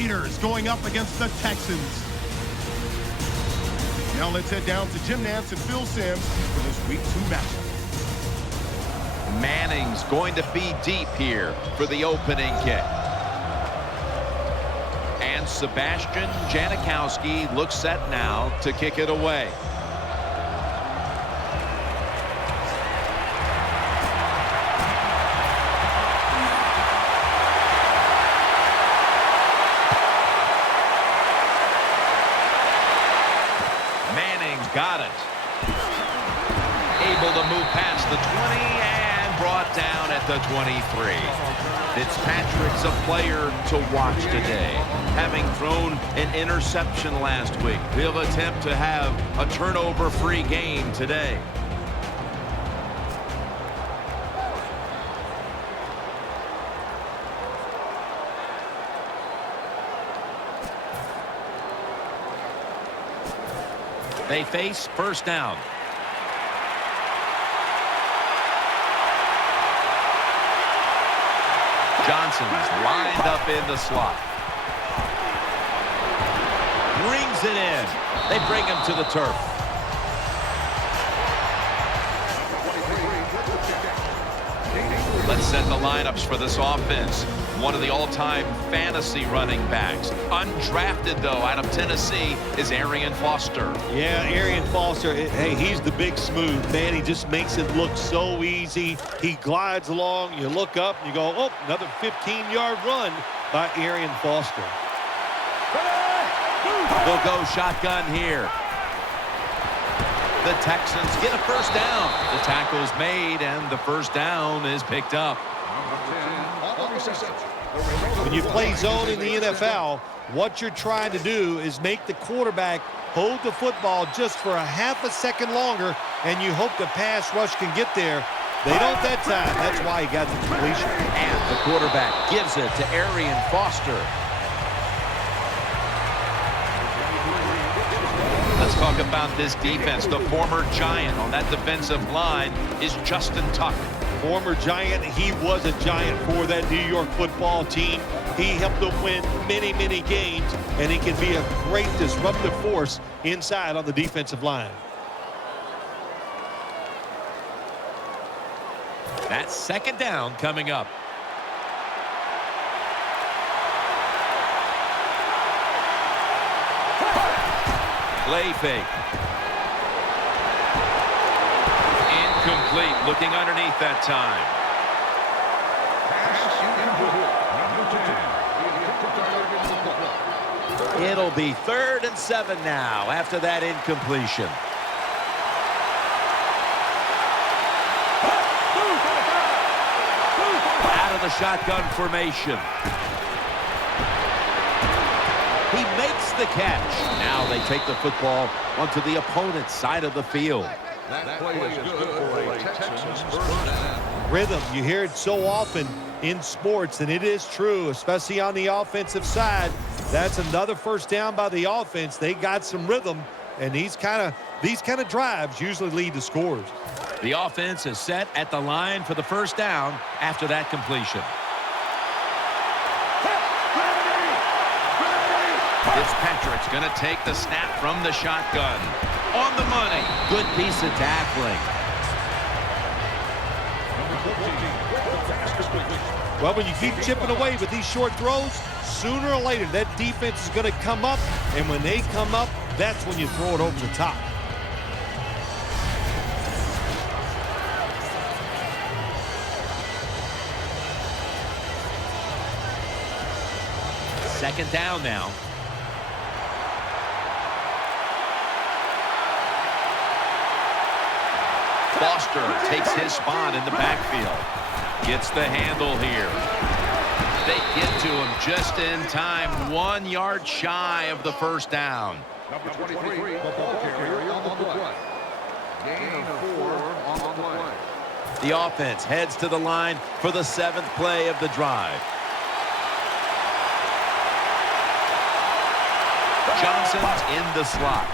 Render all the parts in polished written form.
Raiders going up against the Texans. Now let's head down to Jim Nantz and Phil Simms for this Week 2 matchup. Manning's going to be deep here for the opening kick. And Sebastian Janikowski looks set now to kick it away. Manning's got it. Able to move past the 20 and brought down at the 23. Fitzpatrick's a player to watch today. Having thrown an interception last week, he'll attempt to have a turnover-free game today. They face first down. Johnson's lined up in the slot. Brings it in. They bring him to the turf. Let's set the lineups for this offense. One of the all-time fantasy running backs. Undrafted, though, out of Tennessee is Arian Foster. Yeah, Arian Foster, hey, he's the big smooth, man. He just makes it look so easy. He glides along. You look up and you go, oh, another 15-yard run by Arian Foster. They'll go shotgun here. The Texans get a first down. The tackle's made, and the first down is picked up. When you play zone in the NFL, what you're trying to do is make the quarterback hold the football just for a half a second longer, and you hope the pass rush can get there. They don't that time. That's why he got the completion. And the quarterback gives it to Arian Foster. Let's talk about this defense. The former Giant on that defensive line is Justin Tuck. Former Giant, he was a Giant for that New York football team. He helped them win many, many games, and he can be a great disruptive force inside on the defensive line. That's second down coming up. Play fake. Incomplete. Looking underneath that time. It'll be 3rd and 7 now after that incompletion. Out of the shotgun formation. He makes the catch. Now they take the football onto the opponent's side of the field. That play is good for a Texans first down. Rhythm, you hear it so often in sports, and it is true, especially on the offensive side. That's another first down by the offense. They got some rhythm, and these kind of drives usually lead to scores. The offense is set at the line for the first down after that completion. Fitzpatrick's going to take the snap from the shotgun. On the money. Good piece of tackling. Well, when you keep chipping away with these short throws, sooner or later that defense is going to come up, and when they come up, that's when you throw it over the top. Second down now. Foster takes his spot in the backfield. Gets the handle here. They get to him just in time. 1 yard shy of the first down. Number 23, the ball carrier on the play. Gain of 4 on the play. The offense heads to the line for the 7th play of the drive. Johnson's in the slot.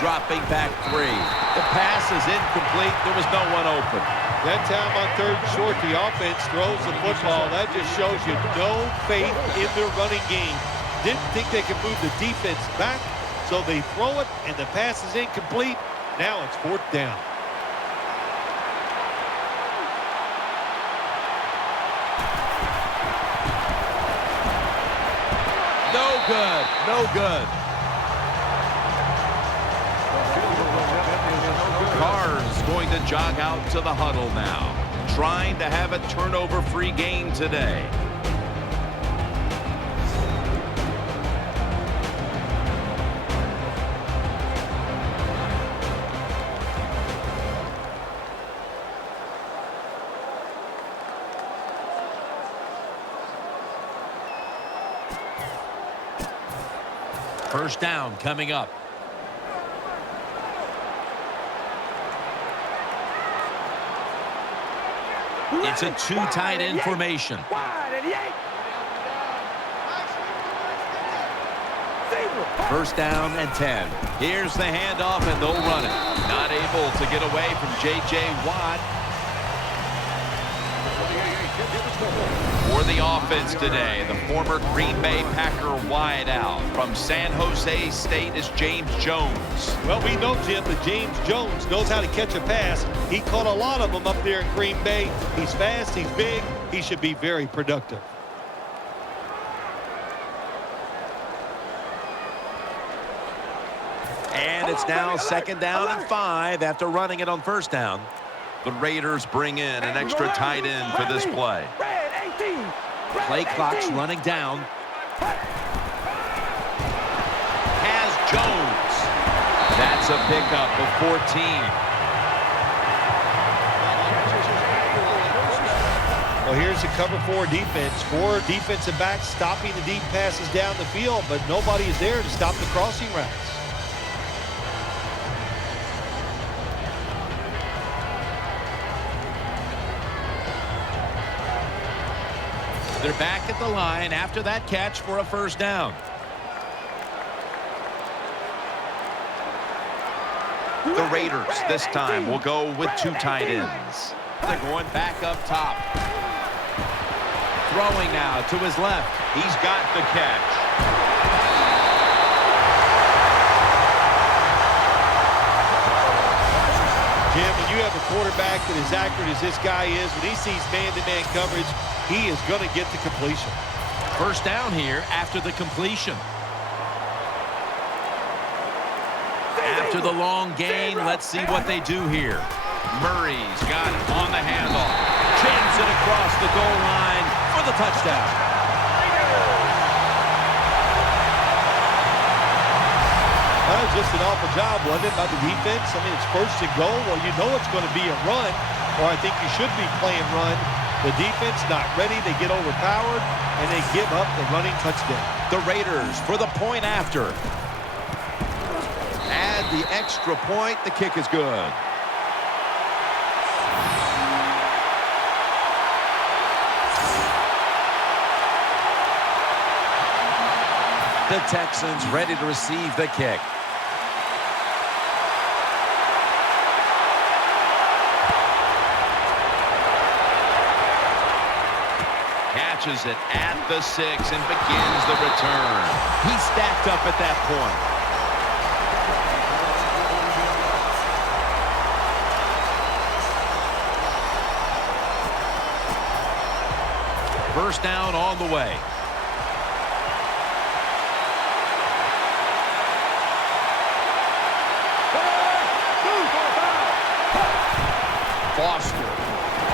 Dropping back 3. The pass is incomplete. There was no one open. That time on 3rd and short, the offense throws the football. That just shows you no faith in their running game. didn't think they could move the defense back, so they throw it, and the pass is incomplete. Now it's 4th down. No good. No good. Carr's going to jog out to the huddle now, trying to have a turnover-free game today. First down coming up. It's a two tight end formation. First down and 10. Here's the handoff, and they'll run it. Not able to get away from J.J. Watt. For the offense today, the former Green Bay Packer wideout from San Jose State is James Jones. Well, we know, Jim, that James Jones knows how to catch a pass. He caught a lot of them up there in Green Bay. He's fast, he's big, he should be very productive. And it's now 2nd down and 5 after running it on first down. The Raiders bring in an extra tight end for this play. Play clock's running down. Has Jones. That's a pickup of 14. Well, here's the cover 4 defense. 4 defensive backs stopping the deep passes down the field, but nobody is there to stop the crossing routes. They're back at the line after that catch for a first down. The Raiders this time will go with 2 tight ends. They're going back up top. Throwing now to his left. He's got the catch. Jim, when you have a quarterback that is accurate as this guy is, when he sees man-to-man coverage, he is going to get the completion. First down here after the completion. After the long gain, let's see what they do here. Murray's got it on the handoff. Jams it across the goal line for the touchdown. That was just an awful job, wasn't it, by the defense? I mean, it's 1st and goal. Well, you know it's going to be a run, or I think you should be playing run. The defense not ready. They get overpowered, and they give up the running touchdown. The Raiders for the point after. Add the extra point. The kick is good. The Texans ready to receive the kick. Catches it at the 6 and begins the return. He's stacked up at that point. First down on the way. Foster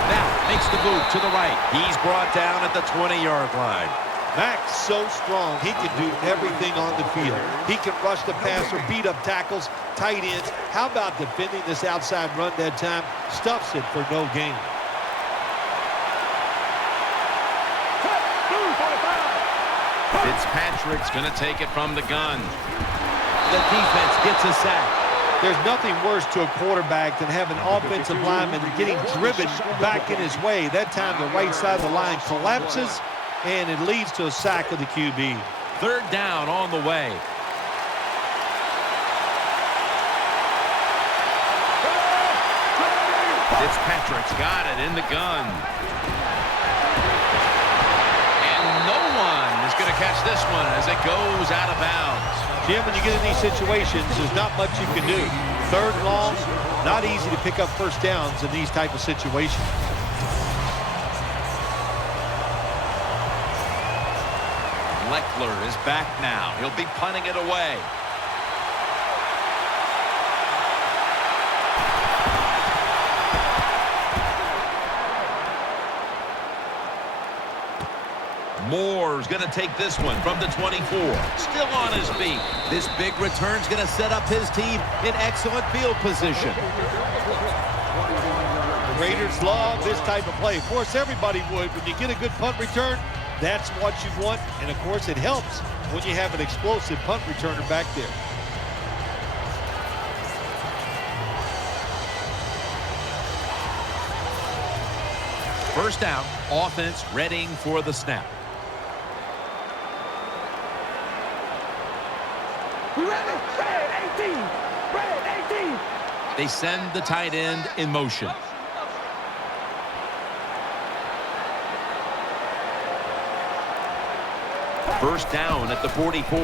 now makes the move to the right. He's brought down at the 20-yard line. Max so strong, he can do everything on the field. He can rush the passer, beat up tackles, tight ends. How about defending this outside run that time? Stuffs it for no gain. Fitzpatrick's going to take it from the gun. The defense gets a sack. There's nothing worse to a quarterback than having an offensive lineman getting driven back in his way. That time the right side of the line collapses, and it leads to a sack of the QB. Third down on the way. Fitzpatrick's got it in the gun. And no one is going to catch this one as it goes out of bounds. Jim, when you get in these situations, there's not much you can do. Third and long, not easy to pick up first downs in these type of situations. Leckler is back now. He'll be punting it away. Moore's going to take this one from the 24. Still on his feet. This big return's going to set up his team in excellent field position. The Raiders love this type of play. Of course, everybody would. When you get a good punt return, that's what you want. And, of course, it helps when you have an explosive punt returner back there. First down, offense readying for the snap. Red 18! Red 18! They send the tight end in motion. First down at the 44.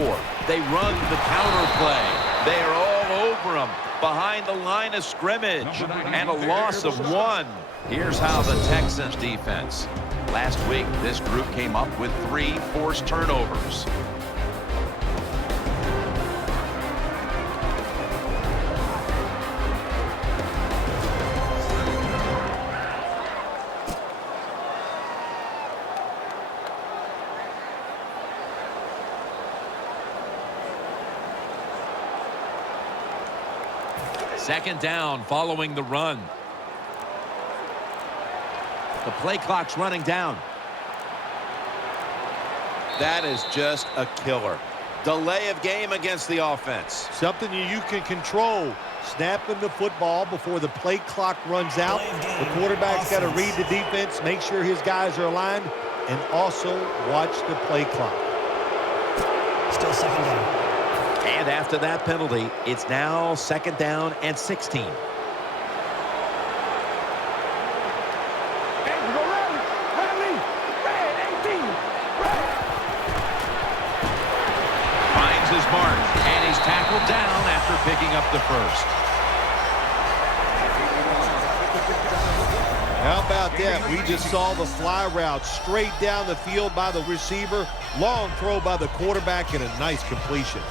They run the counter play. They are all over him behind the line of scrimmage. And a loss of 1. Here's how the Texans defense. Last week, this group came up with 3 forced turnovers. Second down following the run. The play clock's running down. That is just a killer. Delay of game against the offense. Something you can control. Snapping the football before the play clock runs out. The quarterback's got to read the defense, make sure his guys are aligned, and also watch the play clock. Still second down. And after that penalty, it's now second down and 16. Hey, we go rally! Red 18! Red! Finds his mark, and he's tackled down after picking up the first. How about that? We just saw the fly route straight down the field by the receiver. Long throw by the quarterback and a nice completion.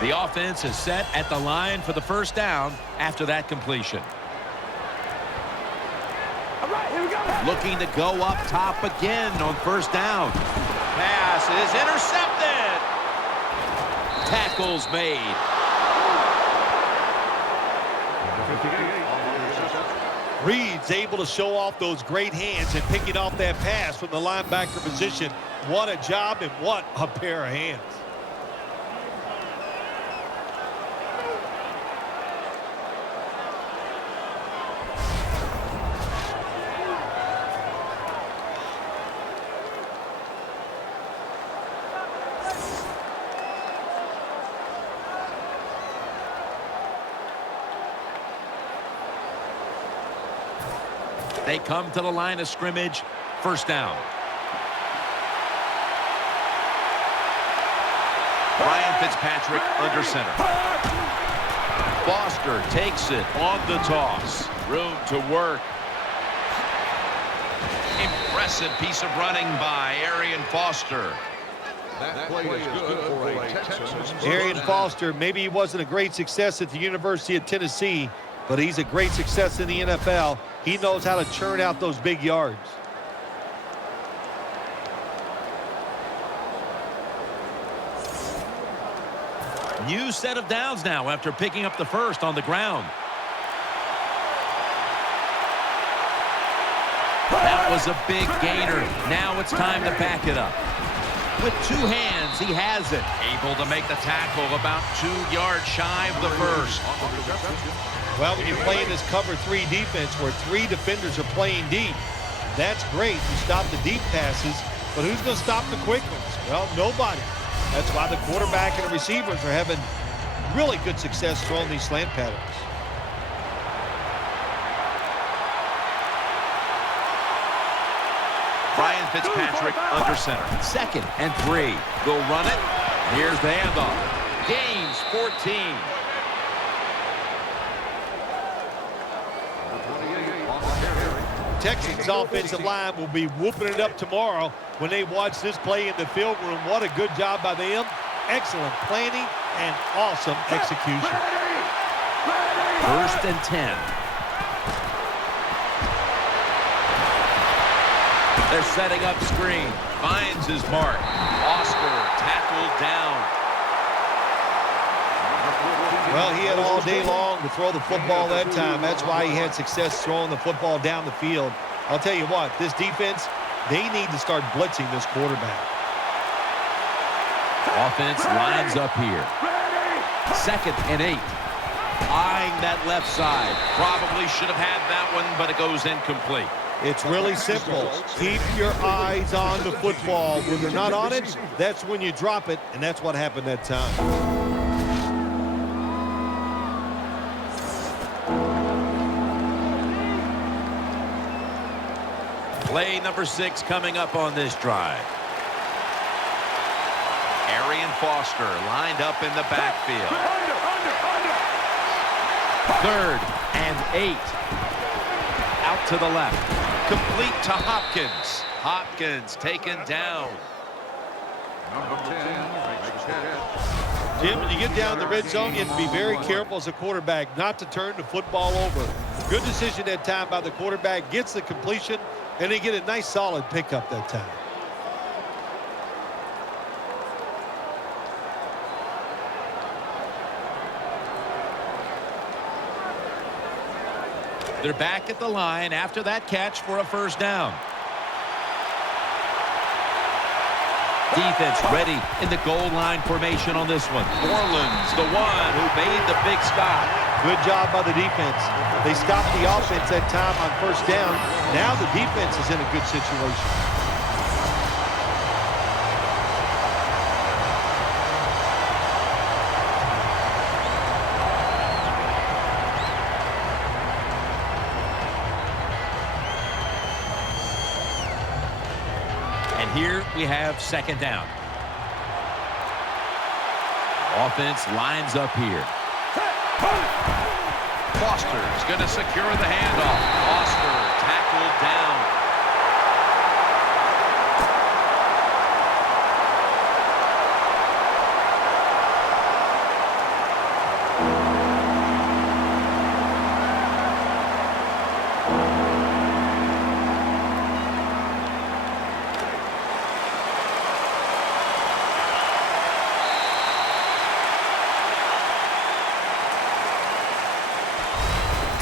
The offense is set at the line for the first down after that completion. All right, here we go. Looking to go up top again on first down. Pass is intercepted. Tackles made. Reed's able to show off those great hands and picking off that pass from the linebacker position. What a job and what a pair of hands. They come to the line of scrimmage. First down. Ryan Fitzpatrick under center. Foster takes it on the toss. Room to work. Impressive piece of running by Arian Foster. That play is good for a Texans. Arian Foster, maybe he wasn't a great success at the University of Tennessee, but he's a great success in the NFL. He knows how to churn out those big yards. New set of downs now after picking up the first on the ground. That was a big gainer. Now it's time to back it up. With 2 hands, he has it. Able to make the tackle about 2 yards shy of the first. Well, when you're playing this cover 3 defense where 3 defenders are playing deep, that's great. You stop the deep passes, but who's going to stop the quick ones? Well, nobody. That's why the quarterback and the receivers are having really good success throwing these slant patterns. Fitzpatrick under center. 2nd and 3. They'll run it. Here's the handoff. Gains 14. Texans offensive line will be whooping it up tomorrow when they watch this play in the film room. What a good job by them. Excellent planning and awesome execution. 1st and 10. They're setting up screen. Finds his mark. Oscar tackled down. Well, he had all day long to throw the football that time. That's why he had success throwing the football down the field. I'll tell you what, this defense, they need to start blitzing this quarterback. Offense lines up here. 2nd and 8. Eyeing that left side. Probably should have had that one, but it goes incomplete. It's really simple. Keep your eyes on the football. When they're not on it, that's when you drop it, and that's what happened that time. Play number 6 coming up on this drive. Arian Foster lined up in the backfield. 3rd and 8. Out to the left. Complete to Hopkins. Hopkins taken down. Number 10 makes a catch. Jim, when you get down the red zone, you have to be very careful as a quarterback not to turn the football over. Good decision that time by the quarterback. Gets the completion, and they get a nice solid pickup that time. They're back at the line after that catch for a 1st down. Defense ready in the goal line formation on this one. Orland's the one who made the big stop. Good job by the defense. They stopped the offense that time on 1st down. Now the defense is in a good situation. And here we have 2nd down. Offense lines up here. Foster's going to secure the handoff. Foster tackled down.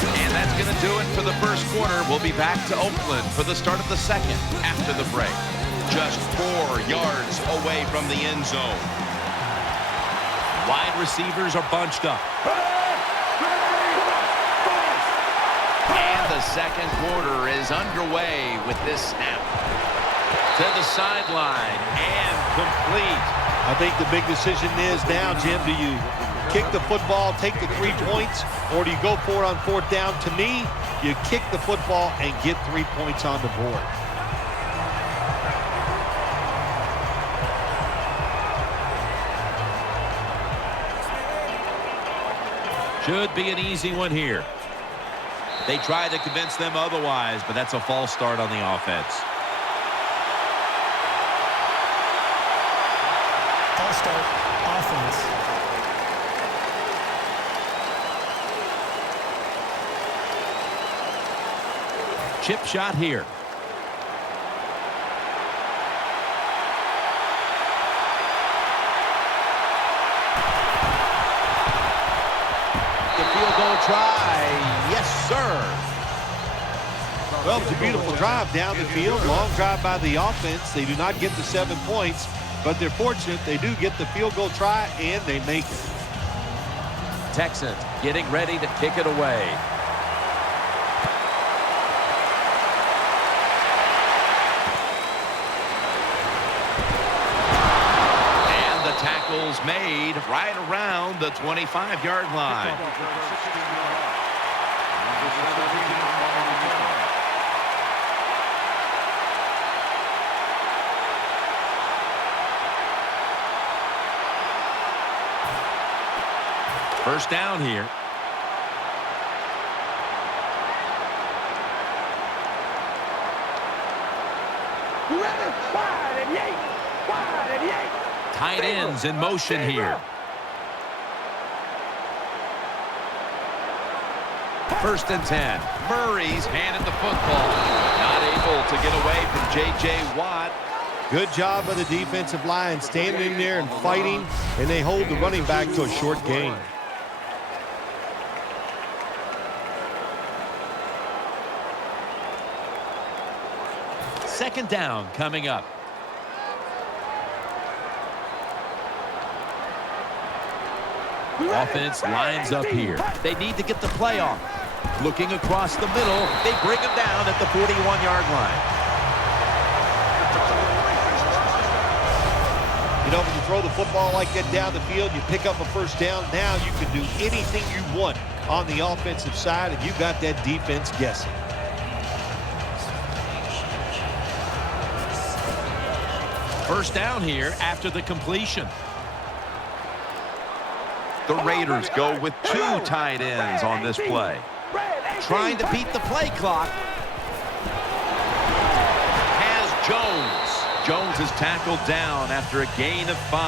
And that's going to do it for the 1st quarter. We'll be back to Oakland for the start of the 2nd after the break. Just 4 yards away from the end zone. Wide receivers are bunched up. And the 2nd quarter is underway with this snap. To the sideline and complete. I think the big decision is now, Jim, do you kick the football, take the 3 points, or do you go for it on 4th down? To me, you kick the football and get 3 points on the board. Should be an easy one here. They tried to convince them otherwise, but that's a false start on the offense. False start, offense. Chip shot here. The field goal try. Yes, sir. Well, it's a beautiful drive down the field. Long drive by the offense. They do not get the 7 points, but they're fortunate they do get the field goal try, and they make it. Texans getting ready to kick it away. Tackles made right around the 25-yard line. First down here. You ready? Wide and yank. Wide and yank. Tight ends in motion here. First and 10. Murray's handed the football. Not able to get away from J.J. Watt. Good job by the defensive line standing in there and fighting, and they hold the running back to a short gain. Second down coming up. Offense lines up here. They need to get the play off. Looking across the middle, they bring him down at the 41-yard line. You know, when you throw the football like that down the field, you pick up a first down. Now you can do anything you want on the offensive side, and you've got that defense guessing. First down here after the completion. The Raiders go with two tight ends on this play. Trying to beat the play clock. Has Jones. Jones is tackled down after a gain of 5.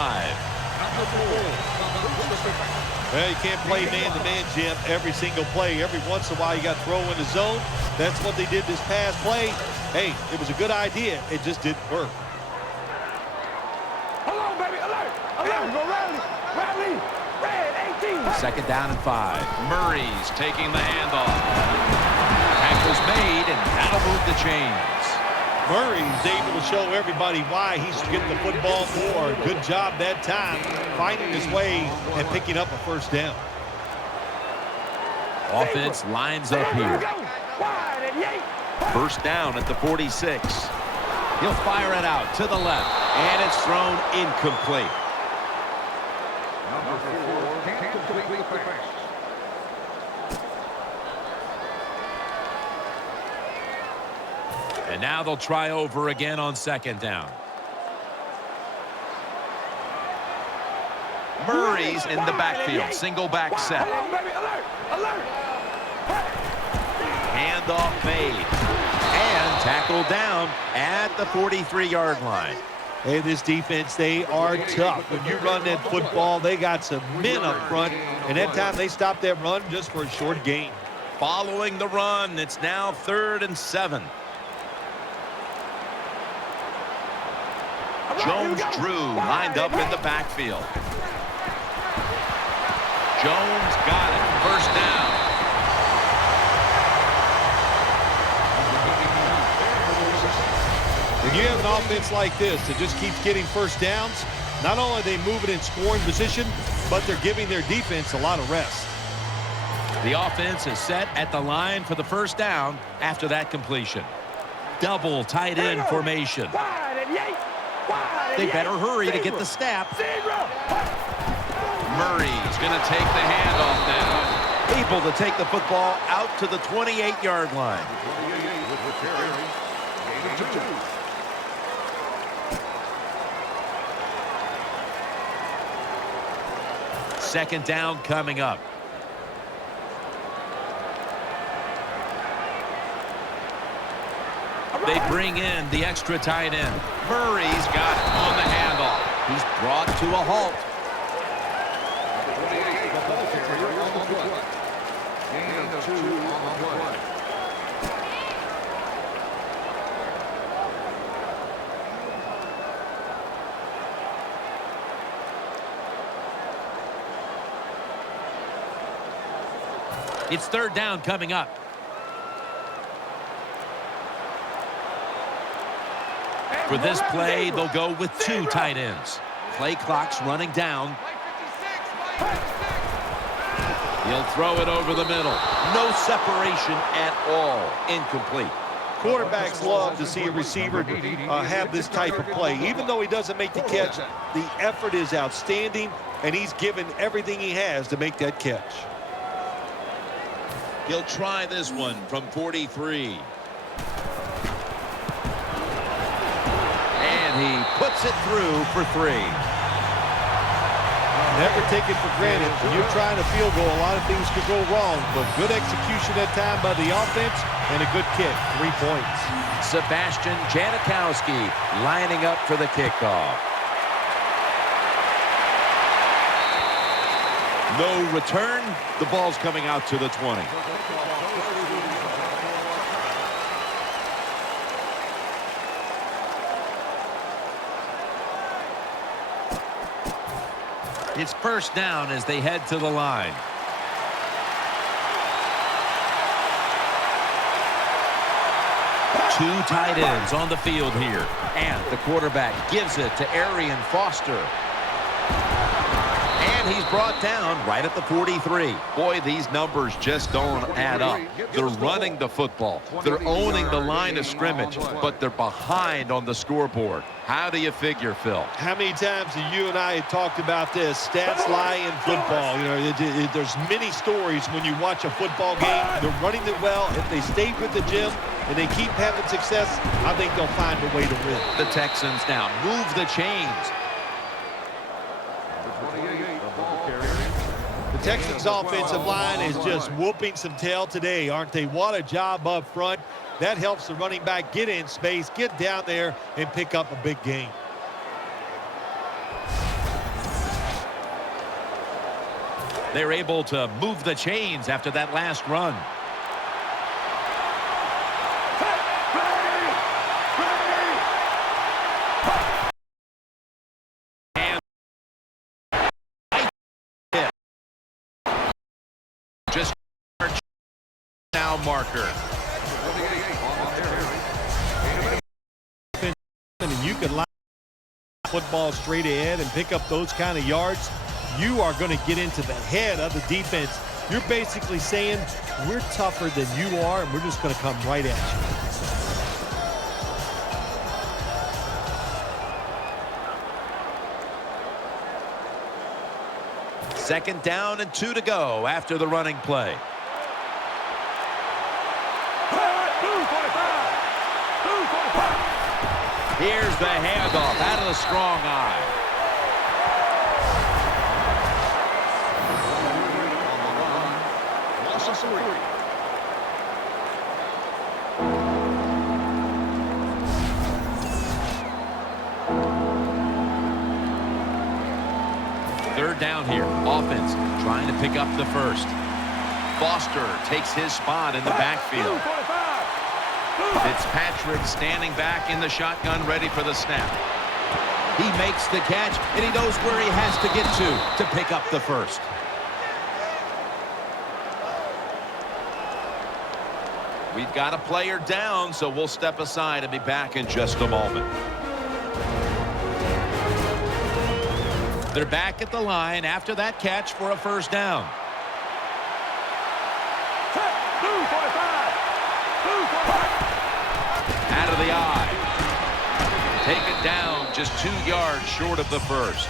Well, you can't play man-to-man, Jim, every single play. Every once in a while, you got to throw in the zone. That's what they did this past play. Hey, it was a good idea. It just didn't work. Hold on, baby. Alert. Alert. Go rally. Rally. Red 18. Second down and 5. Murray's taking the handoff. Tackle's made, and that'll move the chains. Murray's able to show everybody why he should get the football more. Good job that time, finding his way and picking up a first down. Offense lines up here. Wide and yank. First down at the 46. He'll fire it out to the left, and it's thrown incomplete. Number 4 can't complete the pass. And now they'll try over again on second down. Murray's in the backfield. Single back set. Hold on, baby. Alert. Alert. Handoff made. And tackled down at the 43-yard line. Hey, this defense, they are tough. When you run that football, they got some men up front. And that time they stopped that run just for a short gain. Following the run, it's now 3rd and 7. Jones-Drew lined up in the backfield. Jones got it. First down. When you have an offense like this that just keeps getting first downs, not only are they moving in scoring position, but they're giving their defense a lot of rest. The offense is set at the line for the first down after that completion. Double tight end formation. They better hurry to get the snap. Murray's going to take the handoff now. Able to take the football out to the 28-yard line. Second down coming up. They bring in the extra tight end. Murray's got it on the handoff. He's brought to a halt. Gain of 2 on the play. It's third down coming up. For this play, they'll go with two tight ends. Play clock's running down. He'll throw it over the middle. No separation at all. Incomplete. Quarterbacks love to see a receiver have this type of play. Even though he doesn't make the catch, the effort is outstanding, and he's given everything he has to make that catch. He'll try this one from 43. And he puts it through for 3. Never take it for granted. When you're trying a field goal, a lot of things could go wrong, but good execution that time by the offense and a good kick. 3 points. Sebastian Janikowski lining up for the kickoff. No return. The ball's coming out to the 20. It's first down as they head to the line. Two tight ends on the field here. And the quarterback gives it to Arian Foster. And he's brought down right at the 43. Boy, these numbers just don't add up. They're running the football. They're owning the line of scrimmage, but they're behind on the scoreboard. How do you figure, Phil? How many times have you and I talked about this? Stats lie in football. You know, there's many stories when you watch a football game. They're running it well. If they stay with the gym and they keep having success, I think they'll find a way to win. The Texans now move the chains. The Texans offensive line is just whooping some tail today, aren't they? What a job up front. That helps the running back get in space, get down there, and pick up a big gain. They're able to move the chains after that last run. Just now marker. And you can line football straight ahead and pick up those kind of yards. You are going to get into the head of the defense. You're basically saying, we're tougher than you are, and we're just going to come right at you. Second down and 2 to go after the running play. Here's the handoff out of the strong eye. Third down here. Offense trying to pick up the first. Foster takes his spot in the backfield. Fitzpatrick standing back in the shotgun, ready for the snap. He makes the catch, and he knows where he has to get to pick up the first. We've got a player down, so we'll step aside and be back in just a moment. They're back at the line after that catch for a first down. Out of the eye. Taken down just 2 yards short of the first.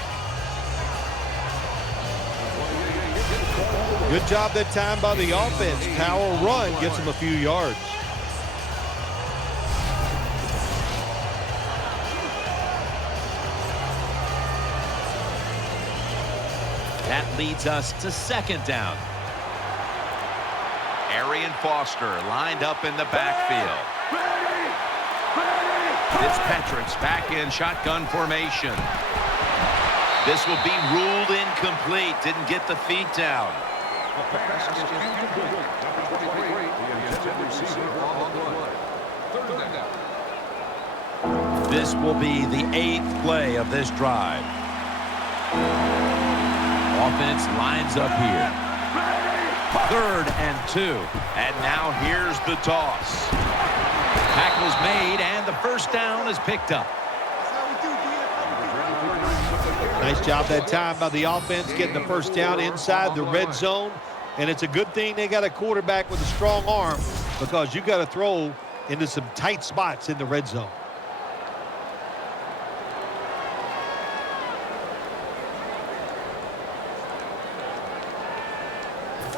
Good job that time by the offense. Power run gets them a few yards. That leads us to second down. Arian Foster lined up in the backfield. Fitzpatrick's back in shotgun formation. This will be ruled incomplete. Didn't get the feet down. This will be the 8th play of this drive. Offense lines up here. 3rd and 2. And now here's the toss. Tackle's made, and the first down is picked up. Nice job that time by the offense, getting the first down inside the red zone. And it's a good thing they got a quarterback with a strong arm, because you got to throw into some tight spots in the red zone.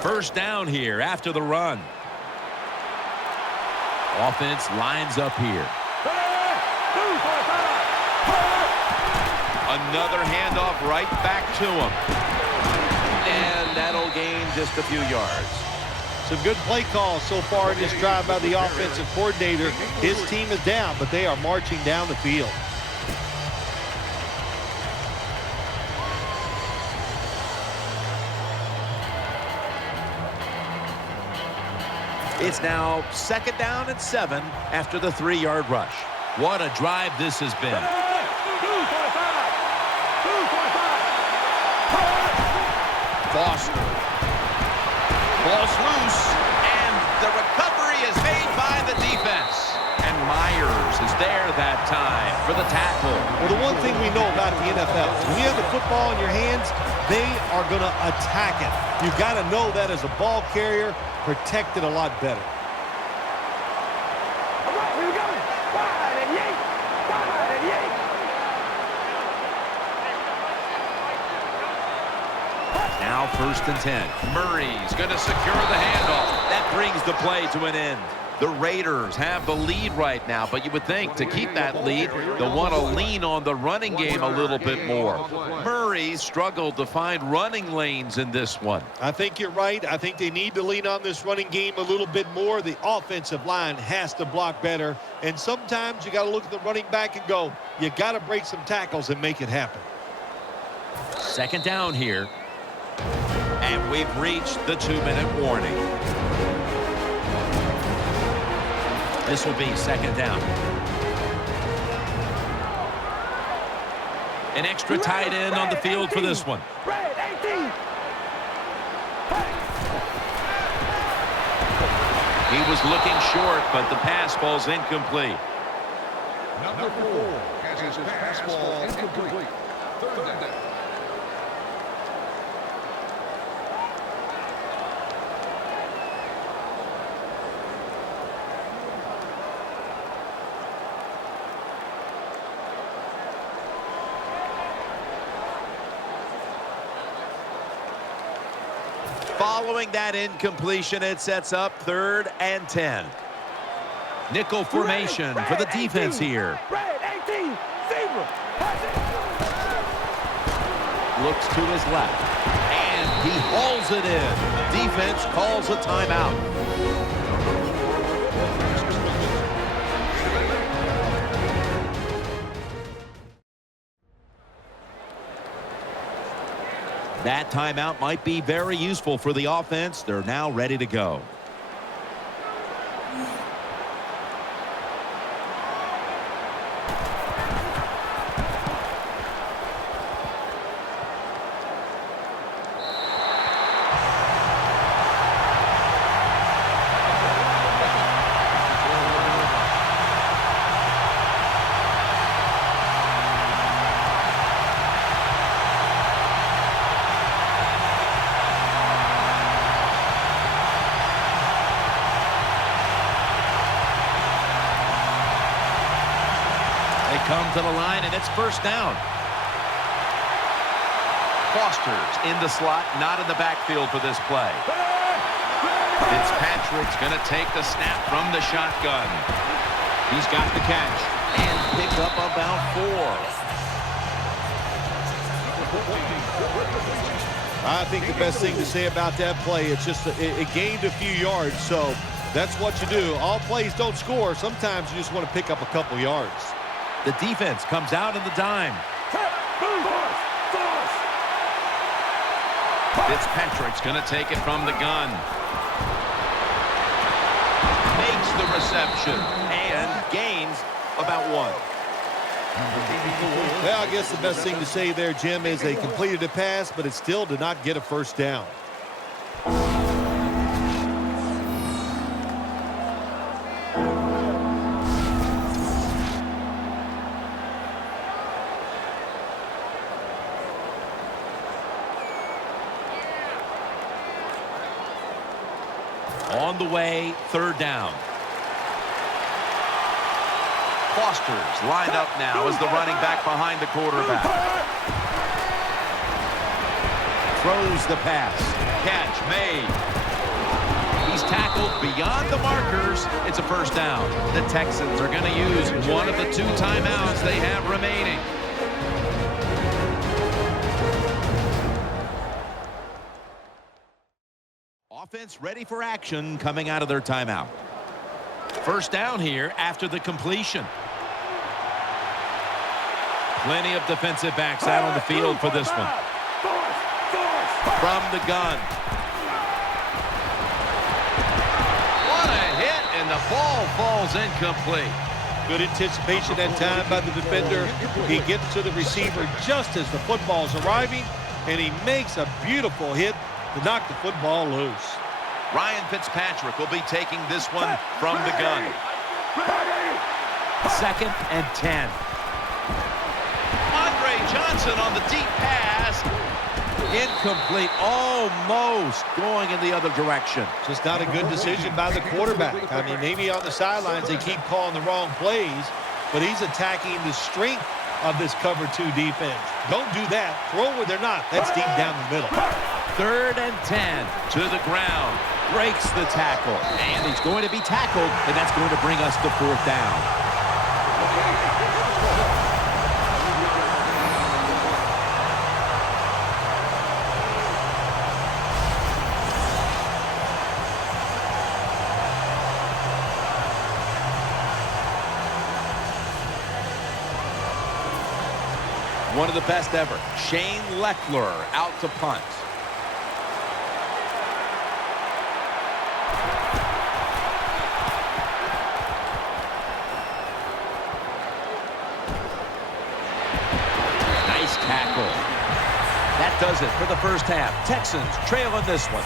First down here after the run. Offense lines up here. Another handoff right back to him. gain just a few yards. Some good play calls so far in this drive by the offensive coordinator. His team is down, but they are marching down the field. It's now 2nd down and 7 after the 3-yard rush. What a drive this has been. Foster. Ball's loose, and the recovery is made by the defense. And Myers is there that time for the tackle. Well, the one thing we know about the NFL, when you have the football in your hands, they are going to attack it. You've got to know that as a ball carrier, protect it a lot better. All right, here we go. Wide and yank. Wide and yank. Now 1st and 10. Murray's going to secure the handoff. That brings the play to an end. The Raiders have the lead right now, but you would think to keep that lead, they'll want to lean on the running game a little bit more. Murray struggled to find running lanes in this one. I think you're right. I think they need to lean on this running game a little bit more. The offensive line has to block better, and sometimes you got to look at the running back and go, you got to break some tackles and make it happen. 2nd down here, and we've reached the 2-minute warning. This will be 2nd down. An extra tight end on the field for this one. Red 18. He was looking short, but the pass ball's incomplete. Number 4 has his pass ball incomplete. 3rd down. Following that incompletion, it sets up 3rd and 10. Nickel formation for the defense here. Red 18. Zebra. Looks to his left, and he hauls it in. Defense calls a timeout. That timeout might be very useful for the offense. They're now ready to go. Come to the line, and it's 1st down. Foster's in the slot, not in the backfield for this play. Fitzpatrick's going to take the snap from the shotgun. He's got the catch and picked up about 4. I think the best thing to say about that play, it's just it gained a few yards, so that's what you do. All plays don't score. Sometimes you just want to pick up a couple yards. The defense comes out in the dime. Fitzpatrick's going to take it from the gun. Makes the reception and gains about 1. Well, I guess the best thing to say there, Jim, is they completed a pass, but it still did not get a 1st down. On the way, 3rd down. Foster's lined up now as the running back behind the quarterback. Throws the pass. Catch made. He's tackled beyond the markers. It's a 1st down. The Texans are going to use one of the 2 timeouts they have remaining. Offense ready for action coming out of their timeout. First down here after the completion. Plenty of defensive backs out on the field for this one. From the gun. What a hit, and the ball falls incomplete. Good anticipation that time by the defender. He gets to the receiver just as the football's arriving, and he makes a beautiful hit to knock the football loose. Ryan Fitzpatrick will be taking this one from the gun. 2nd and 10. Andre Johnson on the deep pass. Incomplete, almost going in the other direction. Just not a good decision by the quarterback. I mean, maybe on the sidelines they keep calling the wrong plays, but he's attacking the strength of this cover 2 defense. Don't do that. Throw where they're not. That's deep down the middle. 3rd and 10 to the ground. Breaks the tackle. And he's going to be tackled, and that's going to bring us to 4th down. One of the best ever. Shane Leckler out to punt. Nice tackle. That does it for the first half. Texans trailing this one.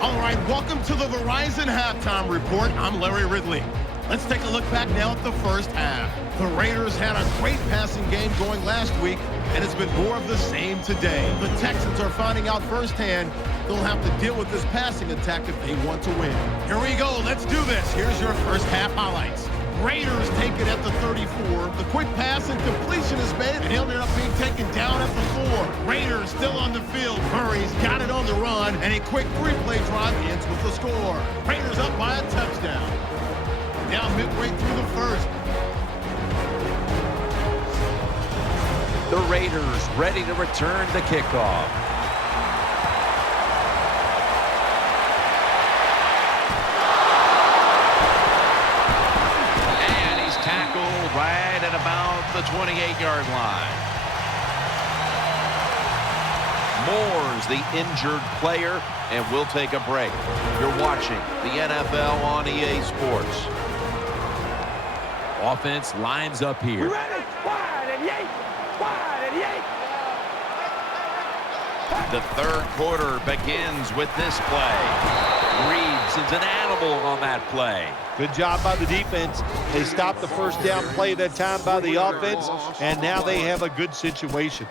All right, welcome to the Verizon Halftime Report. I'm Larry Ridley. Let's take a look back now at the first half. The Raiders had a great passing game going last week, and it's been more of the same today. The Texans are finding out firsthand they'll have to deal with this passing attack if they want to win. Here we go. Let's do this. Here's your first half highlights. Raiders take it at the 34. The quick pass and completion is made, and he'll end up being taken down at the 4. Raiders still on the field. Murray's got it on the run, and a quick 3-play drive ends with the score. Raiders up by a touchdown. Now midway through the first. The Raiders ready to return the kickoff. And he's tackled right at about the 28-yard line. Moore's the injured player, and we'll take a break. You're watching the NFL on EA Sports. Offense lines up here. Ready? Wide and yank. Wide and yank. The third quarter begins with this play. Reeves is an animal on that play. Good job by the defense. They stopped the first down play that time by the offense, and now they have a good situation.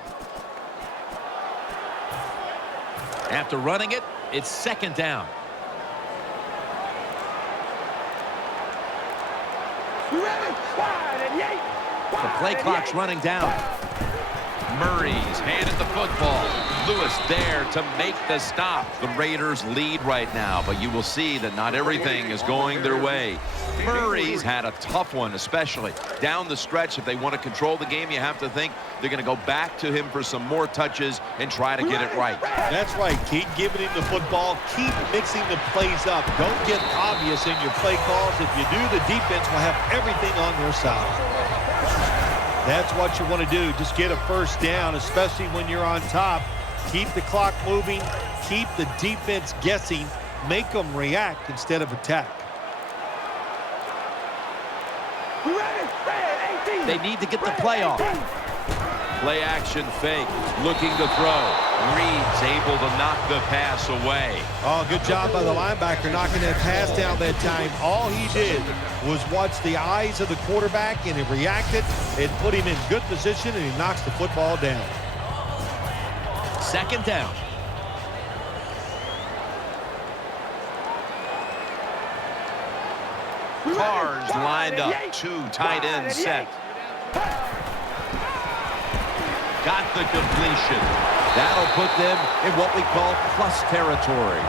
After running it, it's 2nd down. Ready? Wide and yank. The play clock's running down. Murray's handed the football. Lewis there to make the stop. The Raiders lead right now, but you will see that not everything is going their way. Murray's had a tough one, especially down the stretch. If they want to control the game, you have to think they're going to go back to him for some more touches and try to get it right. That's right. Keep giving him the football. Keep mixing the plays up. Don't get obvious in your play calls. If you do, the defense will have everything on their side. That's what you want to do. Just get a first down, especially when you're on top. Keep the clock moving. Keep the defense guessing. Make them react instead of attack. They need to get the play off. Play action fake. Looking to throw. Reed's able to knock the pass away. Oh, good job by the linebacker knocking that pass down that time. All he did was watch the eyes of the quarterback, and he reacted. It put him in good position, and he knocks the football down. 2nd down. Carr's lined up. 2 tight ends set. Got the completion. That'll put them in what we call plus territory.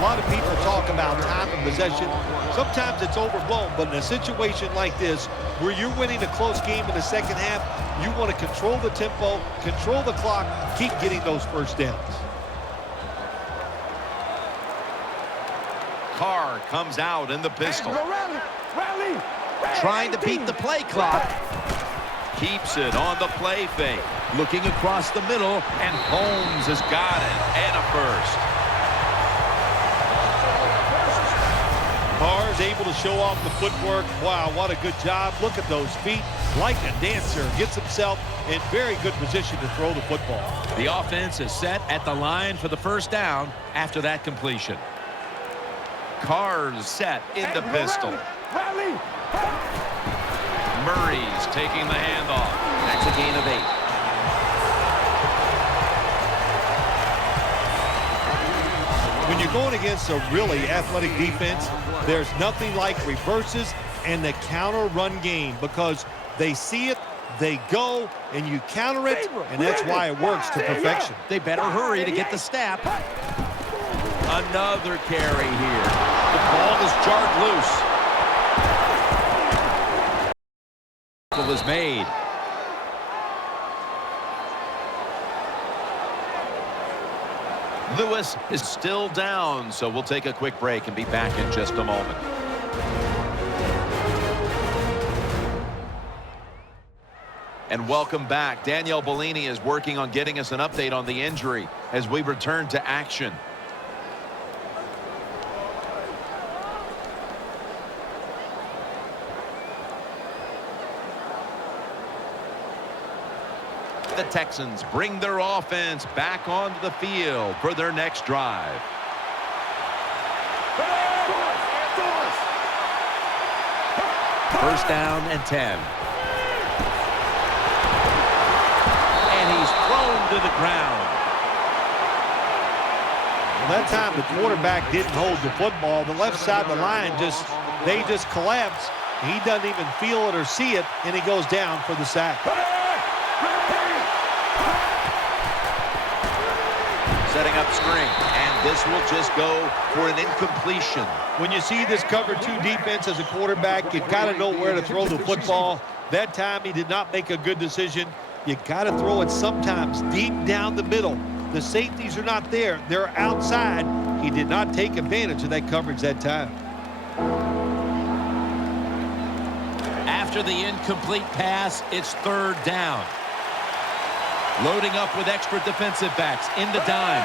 A lot of people talk about time of possession. Sometimes it's overblown, but in a situation like this, where you're winning a close game in the second half, you want to control the tempo, control the clock, keep getting those first downs. Carr comes out in the pistol. Rally. Trying to beat the play clock. Keeps it on the play fake. Looking across the middle, and Holmes has got it. And a first. Carr's able to show off the footwork. Wow, what a good job. Look at those feet. Like a dancer. Gets himself in very good position to throw the football. The offense is set at the line for the first down after that completion. Carr's set in the pistol. Murray's taking the handoff. That's a gain of 8. When you're going against a really athletic defense, there's nothing like reverses and the counter run game, because they see it, they go, and you counter it, and that's why it works to perfection. They better hurry to get the snap. Another carry here. The ball is jarred loose. Was made. Lewis is still down, so we'll take a quick break and be back in just a moment. And welcome back. Danielle Bellini is working on getting us an update on the injury as we return to action. The Texans bring their offense back onto the field for their next drive. First down and 10. And he's thrown to the ground. Well, that time the quarterback didn't hold the football. The left side of the line they just collapse. He doesn't even feel it or see it, and he goes down for the sack. Setting up screen, and this will just go for an incompletion. When you see this cover 2 defense as a quarterback, you got to know where to throw the football. That time he did not make a good decision. You got to throw it sometimes deep down the middle. The safeties are not there. They're outside. He did not take advantage of that coverage that time. After the incomplete pass, it's third down. Loading up with extra defensive backs in the dime.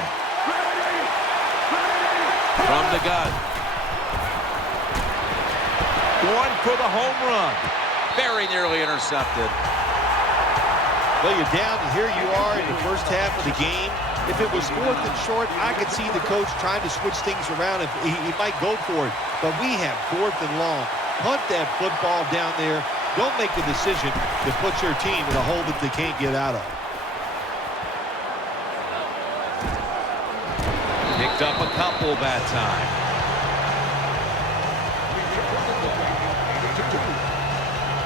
From the gun. Going for the home run. Very nearly intercepted. Well, you're down, and here you are in the first half of the game. If it was 4th and short, I could see the coach trying to switch things around. If he might go for it. But we have 4th and long. Punt that football down there. Don't make a decision to put your team in a hole that they can't get out of. Picked up a couple that time.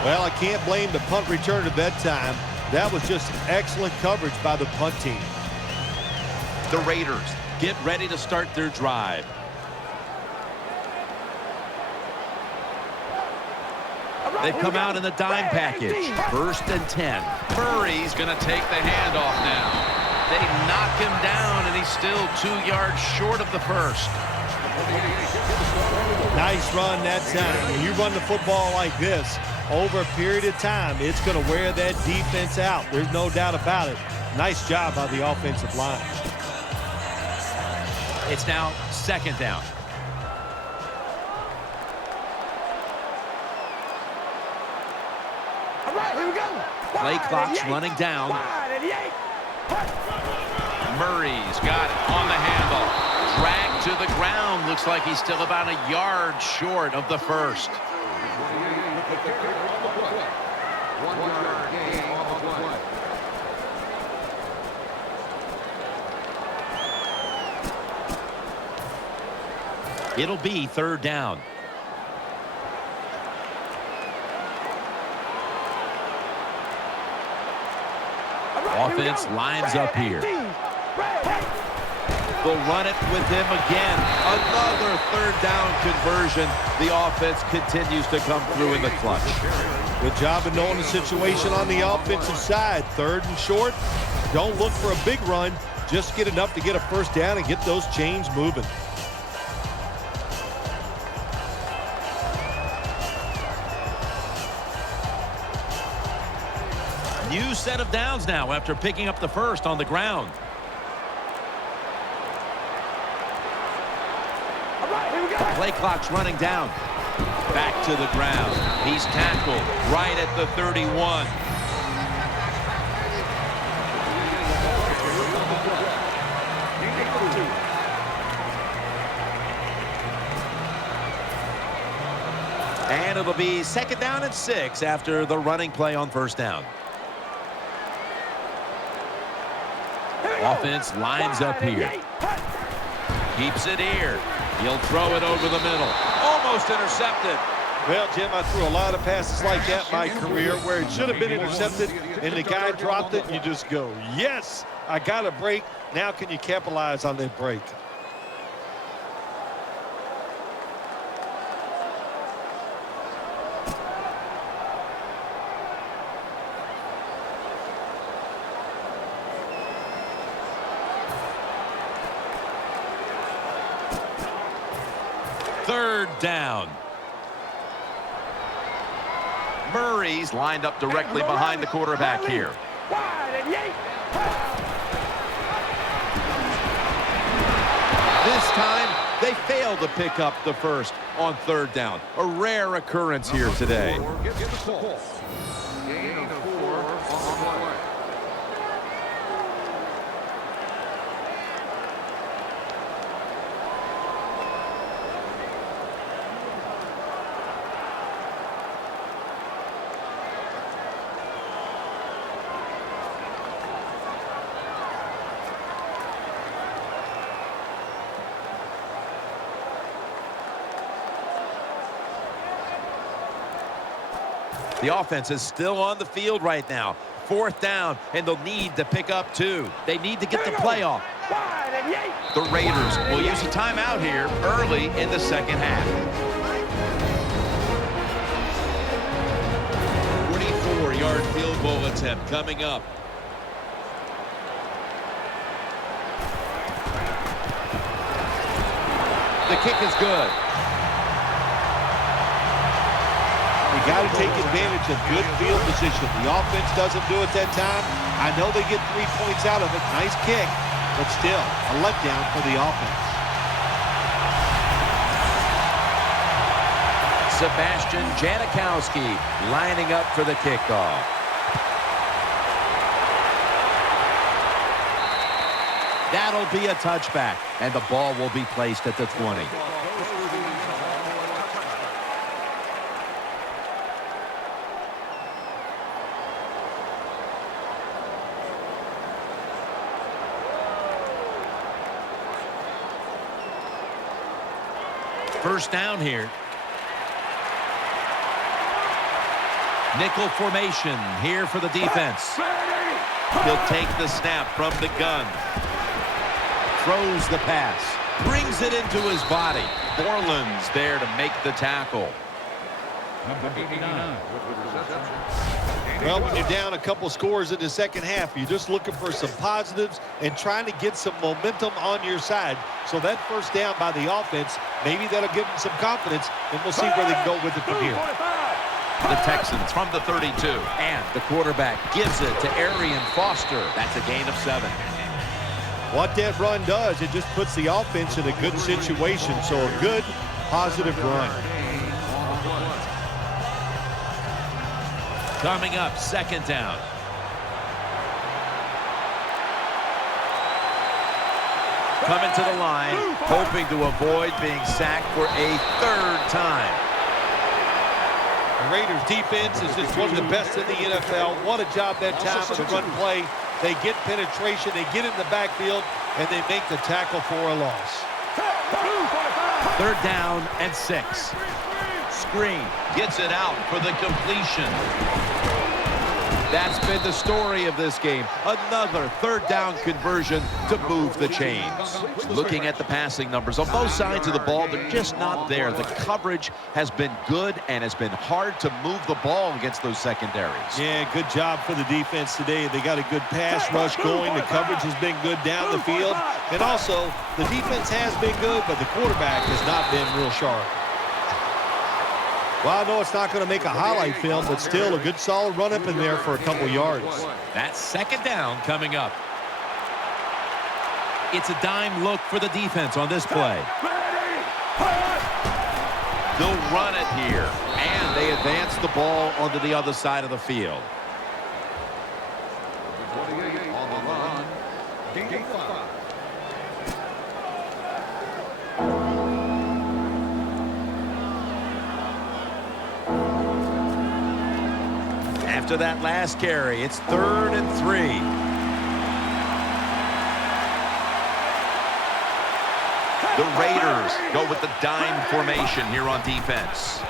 Well, I can't blame the punt return at that time. That was just excellent coverage by the punt team. The Raiders get ready to start their drive. They've come out in the dime package. 1st and 10. Murray's going to take the handoff now. They knock him down, and he's still 2 yards short of the first. Nice run that time. When you run the football like this, over a period of time, it's going to wear that defense out. There's no doubt about it. Nice job by the offensive line. It's now 2nd down. All right, here we go. Play clock's running down. Murray's got it on the handoff. Dragged to the ground. Looks like he's still about a yard short of the first. 1 yard gain on the play. It'll be 3rd down. Offense lines up here. They'll run it with him again. Another third down conversion. The offense continues to come through in the clutch. Good job of knowing the situation on the offensive side. 3rd and short. Don't look for a big run. Just get enough to get a first down and get those chains moving. New set of downs now after picking up the first on the ground. All right, here we go. Play clock's running down. Back to the ground. He's tackled right at the 31. And it'll be 2nd down and 6 after the running play on 1st down. Offense lines up here. Keeps it here. He'll throw it over the middle. Almost intercepted. Well, Jim, I threw a lot of passes like that in my career where it should have been intercepted and the guy dropped it and you just go, yes, I got a break. Now can you capitalize on that break? Third down. Murray's lined up directly behind the quarterback here. This time, they failed to pick up the first on 3rd down. A rare occurrence here today. Get the ball. Gain of 4 on the play. The offense is still on the field right now. 4th down, and they'll need to pick up 2. They need to get the playoff. The Raiders will use a timeout here early in the 2nd half. 44-yard field goal attempt coming up. The kick is good. You got to take advantage of good field position. The offense doesn't do it that time. I know they get 3 points out of it. Nice kick, but still a letdown for the offense. Sebastian Janikowski lining up for the kickoff. That'll be a touchback, and the ball will be placed at the 20. First down here. Nickel formation here for the defense. He'll take the snap from the gun. Throws the pass. Brings it into his body. Borland's there to make the tackle. Well, when you're down a couple scores in the 2nd half, you're just looking for some positives and trying to get some momentum on your side. So that first down by the offense, maybe that'll give them some confidence, and we'll see where they can go with it from here. The Texans from the 32, and the quarterback gives it to Arian Foster. That's a gain of 7. What that run does, it just puts the offense in a good situation. So a good, positive run. Coming up, 2nd down. Coming to the line, hoping to avoid being sacked for a 3rd time. The Raiders defense is just one of the best in the NFL. What a job that time on the run play. They get penetration, they get in the backfield, and they make the tackle for a loss. 3rd down and 6. Screen, gets it out for the completion. That's been the story of this game. Another third down conversion to move the chains. Looking at the passing numbers on both sides of the ball, they're just not there. The coverage has been good and has been hard to move the ball against those secondaries. Yeah, good job for the defense today. They got a good pass rush going. The coverage has been good down the field. And also, the defense has been good, but the quarterback has not been real sharp. Well, I know it's not going to make a highlight film, but still a good solid run up in there for a couple yards. That's second down coming up. It's a dime look for the defense on this play. They'll run it here, and they advance the ball onto the other side of the field. 28 on the run. Gain 5. After that last carry, it's 3rd and 3. The Raiders go with the dime formation here on defense.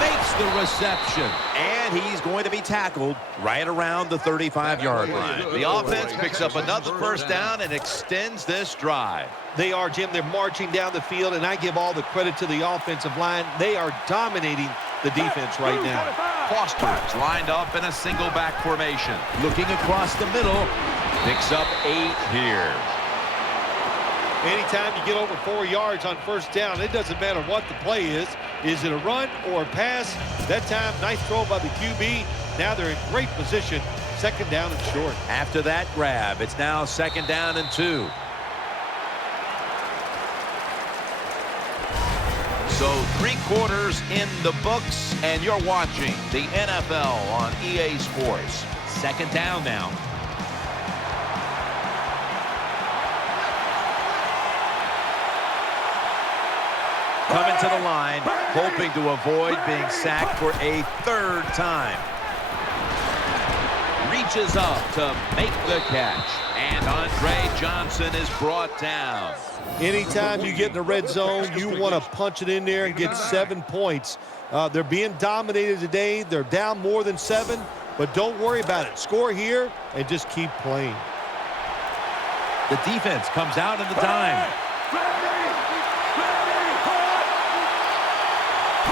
Makes the reception, and he's going to be tackled right around the 35-yard line. The offense picks up another first down and extends this drive. They are, Jim. They're marching down the field, and I give all the credit to the offensive line. They are dominating the defense right now. Foster's lined up in a single back formation. Looking across the middle, picks up 8 here. Anytime you get over 4 yards on first down, it doesn't matter what the play is. Is it a run or a pass? That time, nice throw by the QB. Now they're in great position. Second down and short. After that grab, it's now 2nd down and 2. So 3 quarters in the books, and you're watching the NFL on EA Sports. Second down now. Coming to the line, hoping to avoid being sacked for a 3rd time. Reaches up to make the catch, and Andre Johnson is brought down. Anytime you get in the red zone, you want to punch it in there and get 7 points. They're being dominated today. They're down more than 7, but don't worry about it. Score here and just keep playing. The defense comes out in the dime.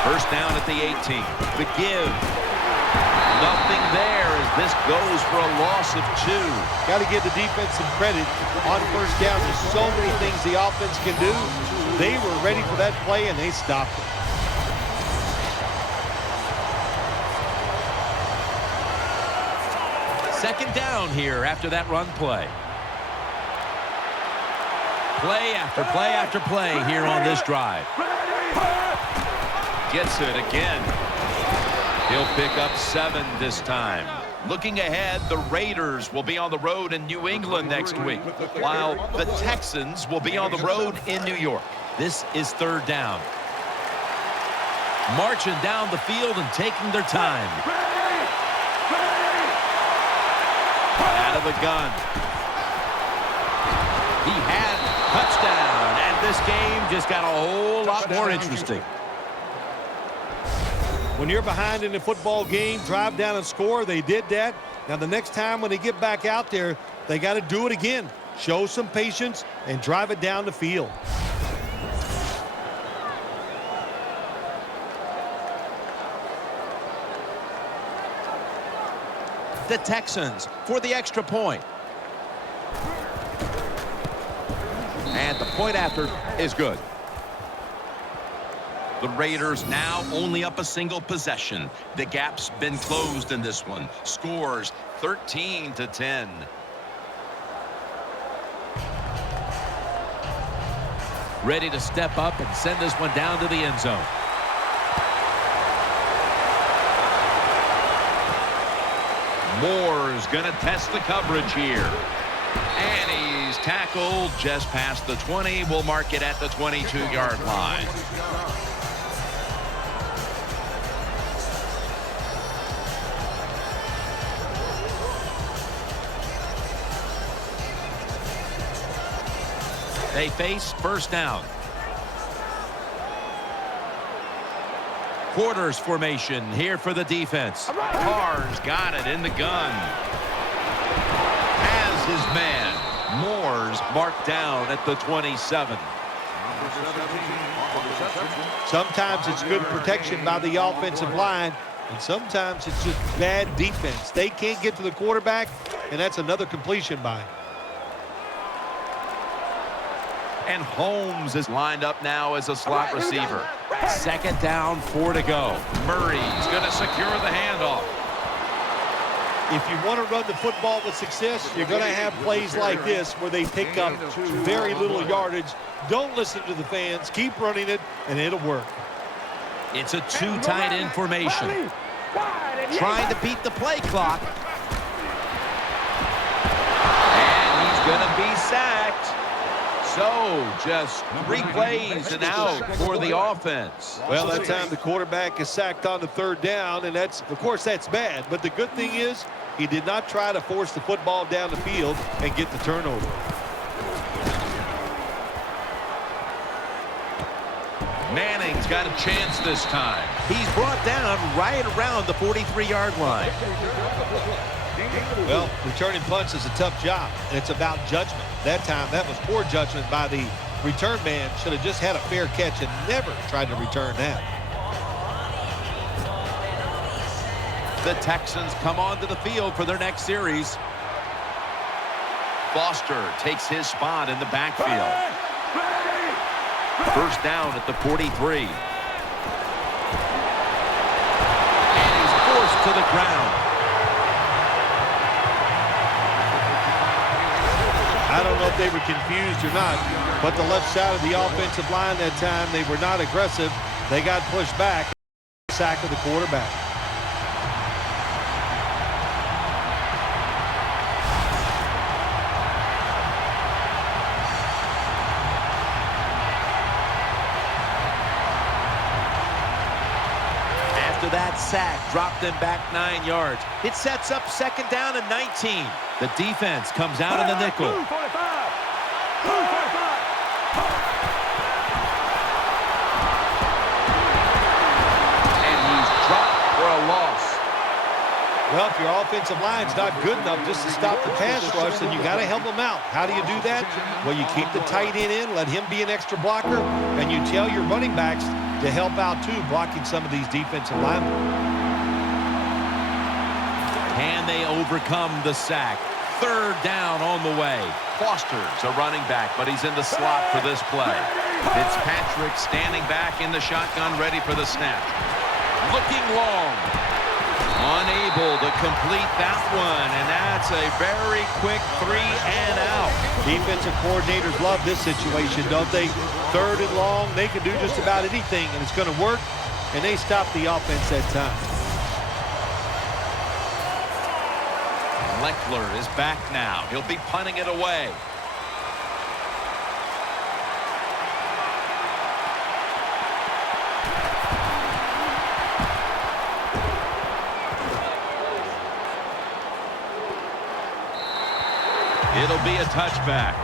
First down at the 18. The give. Nothing there as this goes for a loss of 2. Got to give the defense some credit on first down. There's so many things the offense can do. They were ready for that play, and they stopped it. Second down here after that run play. Play after play after play here on this drive. Gets it again. He'll pick up 7 this time. Looking ahead, the Raiders will be on the road in New England next week, while the Texans will be on the road in New York. This is 3rd down. Marching down the field and taking their time. Out of the gun. He had touchdown, and this game just got a whole lot more interesting. When you're behind in the football game, drive down and score. They did that. Now, the next time when they get back out there, they got to do it again. Show some patience and drive it down the field. The Texans for the extra point. And the point after is good. The Raiders now only up a single possession. The gap's been closed in this one. Scores 13-10. Ready to step up and send this one down to the end zone. Moore's going to test the coverage here. And he's tackled just past the 20. We'll mark it at the 22-yard line. They face first down. quarters formation here for the defense. Carr's got it in the gun. Has his man. Moore's marked down at the 27. Sometimes it's good protection by the offensive line, and sometimes it's just bad defense. They can't get to the quarterback, and that's another completion by him. And Holmes is lined up now as a slot receiver. Second down, 4 to go. Murray's going to secure the handoff. If you want to run the football with success, you're going to have plays like this where they pick up very little yardage. Don't listen to the fans. Keep running it, and it'll work. It's a two tight end formation. Trying to beat the play clock. And he's going to be sacked. So just 3 plays and out for the offense. Well, that time the quarterback is sacked on the 3rd down, and that's, of course, that's bad. But the good thing is he did not try to force the football down the field and get the turnover. Manning's got a chance this time. He's brought down right around the 43-yard line. Well, returning punts is a tough job, and it's about judgment. That time, that was poor judgment by the return man. Should have just had a fair catch and never tried to return that. The Texans come onto the field for their next series. Foster takes his spot in the backfield. First down at the 43. And he's forced to the ground. I don't know if they were confused or not, but the left side of the offensive line that time, they were not aggressive. They got pushed back. Sack of the quarterback. After that sack, dropped them back 9 yards. It sets up second down and 19. The defense comes out in the nickel. And he's dropped for a loss. Well, if your offensive line's not good enough just to stop the pass rush, then you got to help them out. How do you do that? Well, you keep the tight end in, let him be an extra blocker, and you tell your running backs to help out too, blocking some of these defensive linemen. Can they overcome the sack? Third down on the way. Foster's a running back, but he's in the slot for this play. Fitzpatrick standing back in the shotgun, ready for the snap. Looking long. Unable to complete that one, and that's a very quick 3 and out. Defensive coordinators love this situation, don't they? 3rd and long, they can do just about anything, and it's going to work, and they stop the offense that time. Leckler is back now. He'll be punting it away. It'll be a touchback.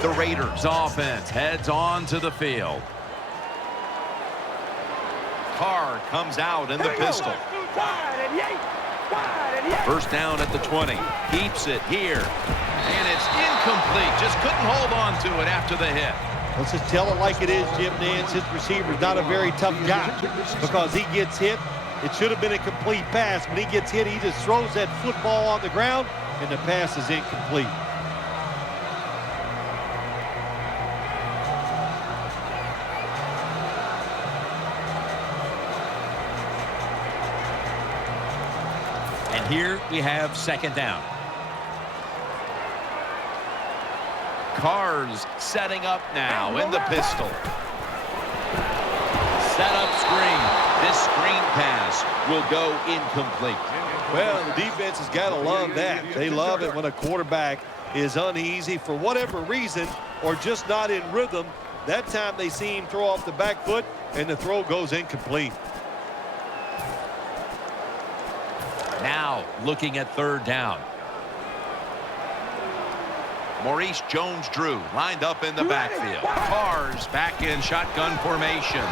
The Raiders offense heads on to the field. Carr comes out in the pistol. First down at the 20. Keeps it here. And it's incomplete. Just couldn't hold on to it after the hit. Let's just tell it like it is, Jim Nance. His receiver's not a very tough guy because he gets hit. It should have been a complete pass. When he gets hit, he just throws that football on the ground, and the pass is incomplete. And here we have second down. Carr's setting up now in the pistol. Set up screen. This screen pass will go incomplete. Well, the defense has got to love that. They love it when a quarterback is uneasy for whatever reason or just not in rhythm. That time they see him throw off the back foot, and the throw goes incomplete. Now looking at third down. Maurice Jones-Drew lined up in the backfield. Carr's back in shotgun formation.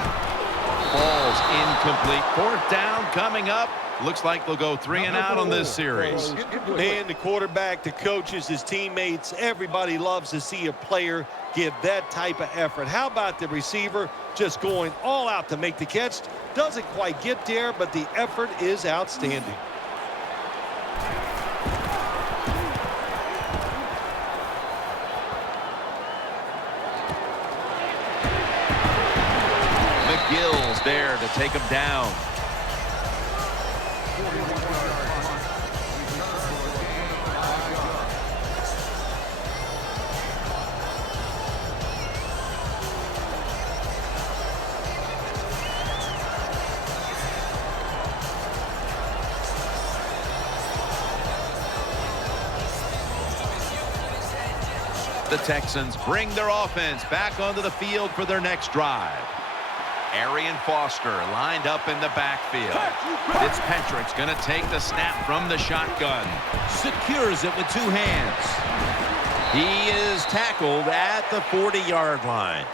Ball's incomplete. Fourth down coming up. Looks like they'll go 3 and out on this series. And the quarterback, the coaches, his teammates, everybody loves to see a player give that type of effort. How about the receiver just going all out to make the catch? Doesn't quite get there, but the effort is outstanding. McGill's there to take him down. The Texans bring their offense back onto the field for their next drive. Arian Foster lined up in the backfield. Fitzpatrick's going to take the snap from the shotgun. Secures it with 2 hands. He is tackled at the 40-yard line.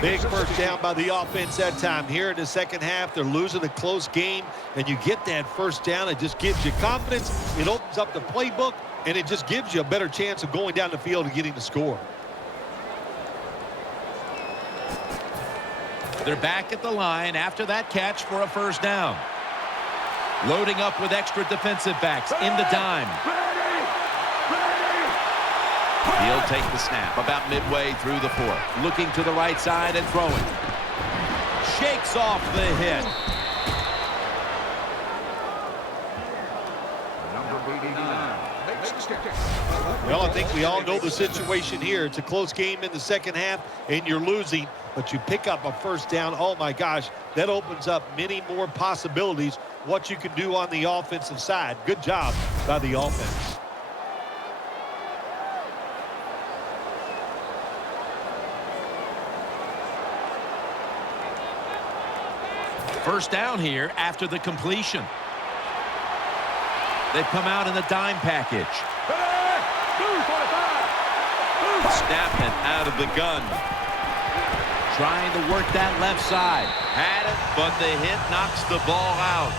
Big first down by the offense that time. Here in the second half, they're losing a close game, and you get that first down. It just gives you confidence. It opens up the playbook, and it just gives you a better chance of going down the field and getting the score. They're back at the line after that catch for a first down. Loading up with extra defensive backs in the dime. He'll take the snap about midway through the fourth. Looking to the right side and throwing. Shakes off the hit. Well, I think we all know the situation here. It's a close game in the second half, and you're losing, but you pick up a first down. Oh, my gosh, that opens up many more possibilities what you can do on the offensive side. Good job by the offense. First down here after the completion. They've come out in the dime package. Snapping out of the gun. Trying to work that left side. Had it, but the hit knocks the ball out.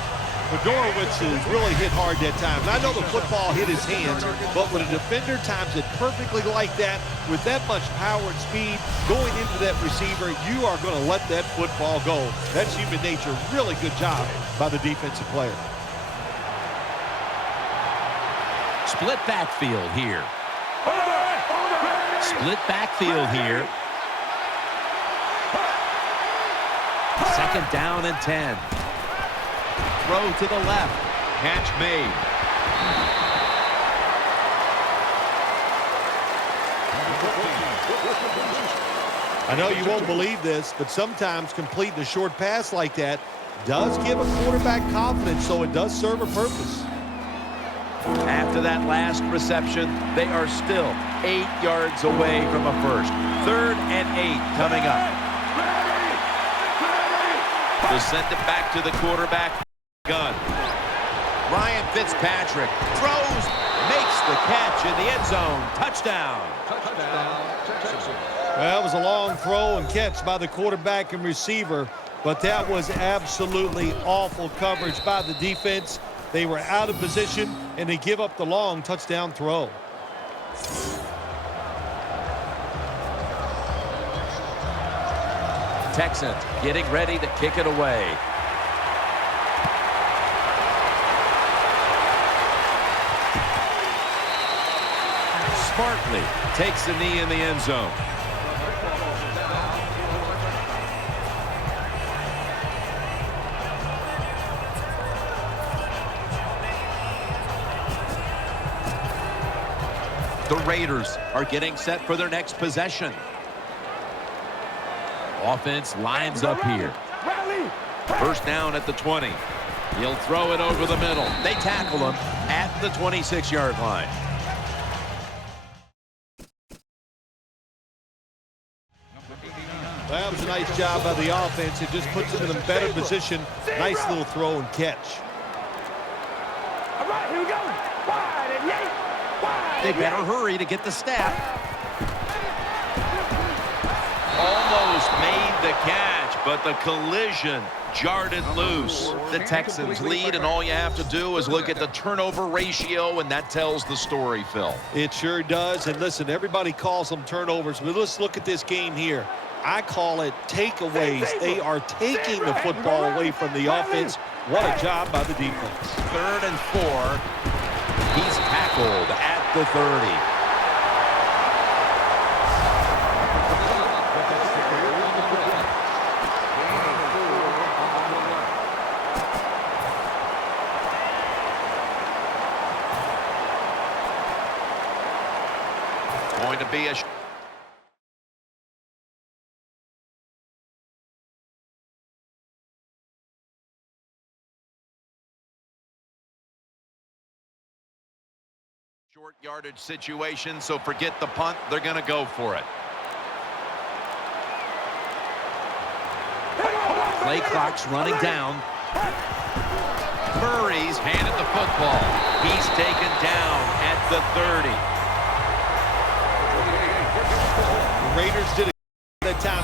Fedorowicz is really hit hard that time. And I know the football hit his hands, but when a defender times it perfectly like that, with that much power and speed going into that receiver, you are going to let that football go. That's human nature. Really good job by the defensive player. Split backfield here. Split backfield here. Second down and 10. Throw to the left. Catch made. I know you won't believe this, but sometimes completing a short pass like that does give a quarterback confidence, so it does serve a purpose. After that last reception, they are still 8 yards away from a first. 3rd and 8 coming up. They'll send it back to the quarterback. Gun. Ryan Fitzpatrick throws, makes the catch in the end zone. Touchdown. Well, it was a long throw and catch by the quarterback and receiver, but that was absolutely awful coverage by the defense. They were out of position, and they give up the long touchdown throw. Texans getting ready to kick it away. Smartly takes the knee in the end zone. The Raiders are getting set for their next possession. Offense lines up here. First down at the 20. He'll throw it over the middle. They tackle him at the 26-yard line. That was a nice job by the offense. It just puts them in a better position. Nice little throw and catch. All right, here we go. Wide and yank. Wide. They better hurry to get the snap. Almost made the catch, but the collision jarred it loose. The Texans lead, and all you have to do is look at the turnover ratio, and that tells the story, Phil. It sure does. And listen, everybody calls them turnovers, but let's look at this game here. I call it takeaways. They are taking the football away from the offense. What a job by the defense. 3rd and 4. He's tackled at the 30. Going to be a short yardage situation, so forget the punt. They're going to go for it. Play clock's running down. Murray's handed the football. He's taken down at the 30. The Raiders did it that time.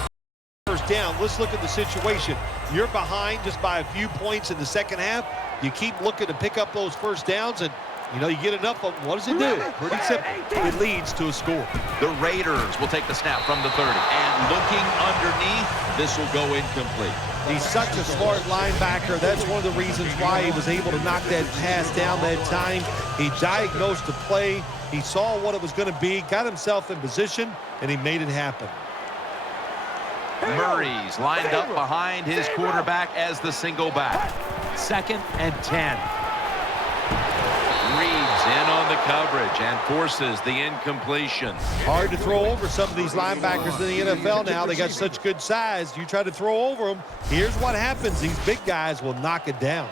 First down. Let's look at the situation. You're behind just by a few points in the second half. You keep looking to pick up those first downs, and you get enough of them. What does it do? Pretty simple. It leads to a score. The Raiders will take the snap from the 30. And looking underneath, this will go incomplete. He's such a smart linebacker. That's one of the reasons why he was able to knock that pass down that time. He diagnosed the play. He saw what it was going to be, got himself in position, and he made it happen. Murray's lined up behind his quarterback as the single back. 2nd and 10. Reads in on the coverage and forces the incompletion. Hard to throw over some of these linebackers in the NFL now. They got such good size. You try to throw over them, here's what happens. These big guys will knock it down.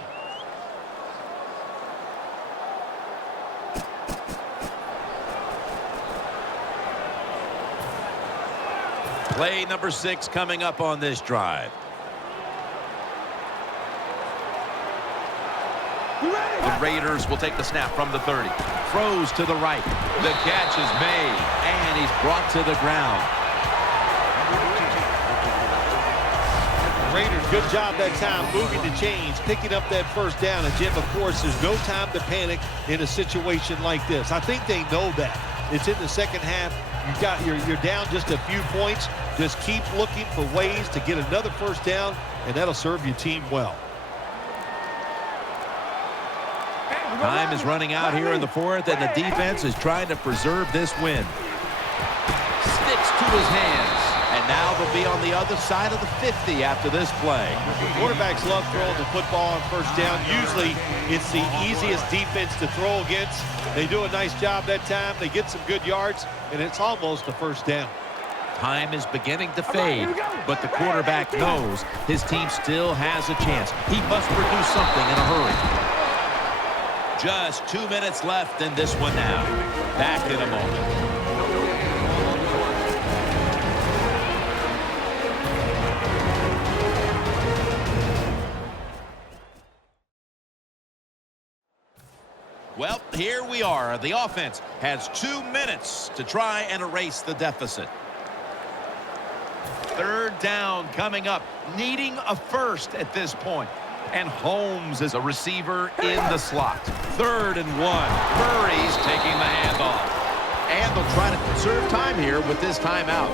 Play number 6 coming up on this drive. The Raiders will take the snap from the 30. Throws to the right. The catch is made. And he's brought to the ground. Raiders, good job that time moving the chains, picking up that first down. And Jim, of course, there's no time to panic in a situation like this. I think they know that. It's in the second half. You're down just a few points. Just keep looking for ways to get another first down, and that'll serve your team well. Time is running out here in the 4th, and the defense is trying to preserve this win. Sticks to his hands. And now they'll be on the other side of the 50 after this play. Quarterbacks love throwing the football on first down. Usually it's the easiest defense to throw against. They do a nice job that time. They get some good yards, and it's almost a first down. Time is beginning to fade, but the quarterback knows his team still has a chance. He must produce something in a hurry. Just 2 minutes left in this one now. Back in a moment. Well, here we are. The offense has 2 minutes to try and erase the deficit. 3rd down coming up, needing a first at this point. And Holmes is a receiver in the slot. 3rd and 1. Murray's taking the handoff. And they'll try to conserve time here with this timeout.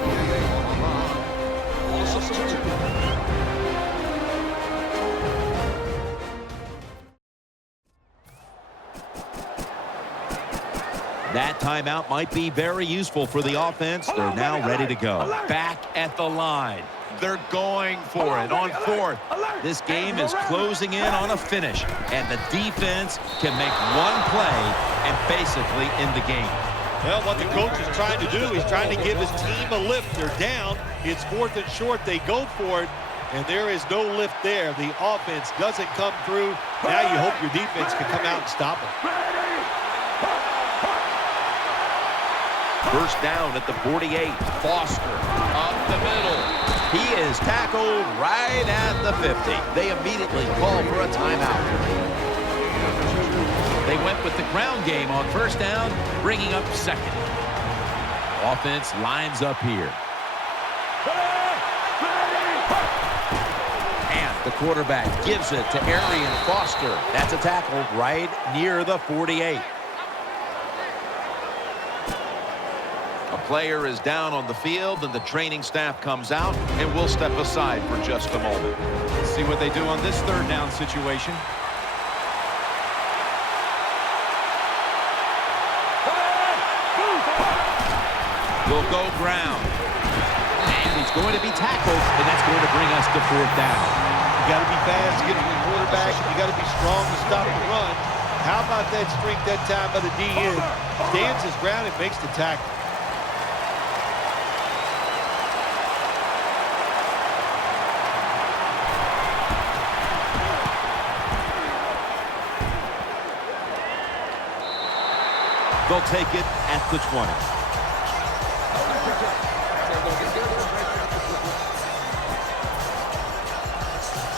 That timeout might be very useful for the offense. They're now ready to go. Back at the line. They're going for it on 4th. This game is closing in on a finish, and the defense can make one play and basically end the game. Well, what the coach is trying to do, he's trying to give his team a lift. They're down. It's 4th and short. They go for it, and there is no lift there. The offense doesn't come through. Now you hope your defense can come out and stop it. First down at the 48. Foster up the middle. He is tackled right at the 50. They immediately call for a timeout. They went with the ground game on first down, bringing up second. Offense lines up here. And the quarterback gives it to Arian Foster. That's a tackle right near the 48. A player is down on the field, and the training staff comes out, and we'll step aside for just a moment. Let's see what they do on this third down situation. Will go ground. And he's going to be tackled, and that's going to bring us to fourth down. You got to be fast to get to the quarterback. You got to be strong to stop the run. How about that strength that time by the DN? Stands his ground and makes the tackle. They'll take it at the 20.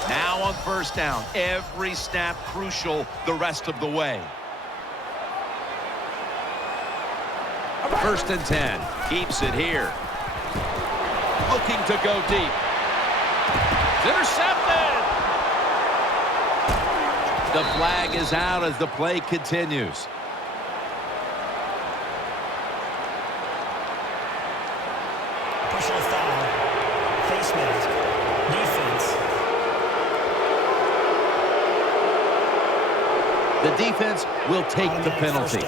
Now on first down, every snap crucial the rest of the way. First and 10. Keeps it here. Looking to go deep. It's intercepted. The flag is out as the play continues. Personal foul. Face mask. Defense. The defense will take the penalty.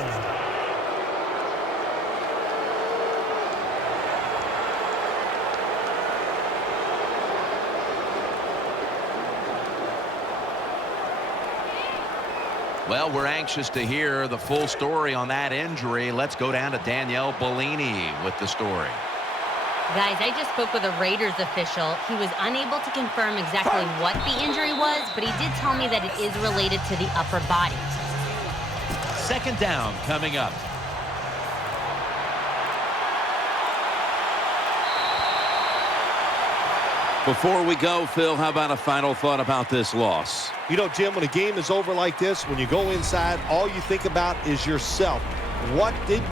Well, we're anxious to hear the full story on that injury. Let's go down to Danielle Bellini with the story. Guys, I just spoke with a Raiders official. He was unable to confirm exactly what the injury was, but he did tell me that it is related to the upper body. Second down coming up. Before we go, Phil, how about a final thought about this loss? You know, Jim, when a game is over like this, when you go inside, all you think about is yourself. What did